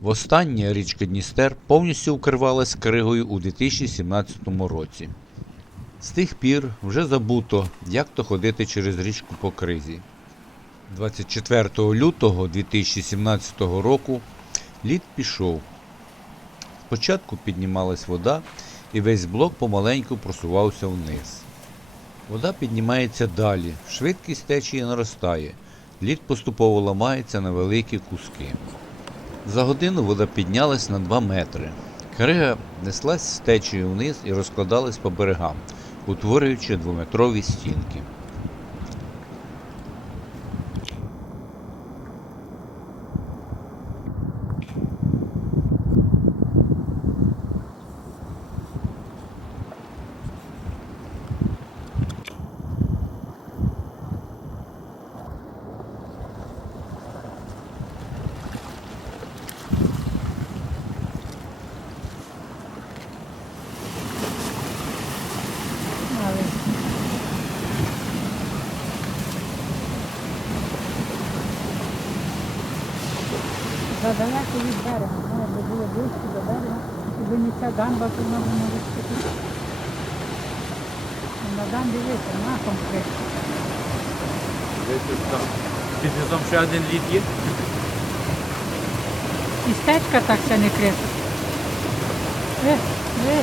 Востаннє річка Дністер повністю вкривалась кригою у 2017 році. З тих пір вже забуто, як то ходити через річку по кризі. 24 лютого 2017 року лід пішов. Спочатку піднімалась вода, і весь блок помаленьку просувався вниз. Вода піднімається далі, швидкість течії наростає, лід поступово ламається на великі куски. За годину вода піднялась на 2 метри. Крига неслась з течією вниз і розкладалась по берегам, утворюючи двометрові стінки. Задалеко від берега, аби було близько до берега, якби не ця дамба, то вона б не розкрити. На дамбі вийти, махом. Під низом ще один лід є. І стечка так ще не крита. Е, е.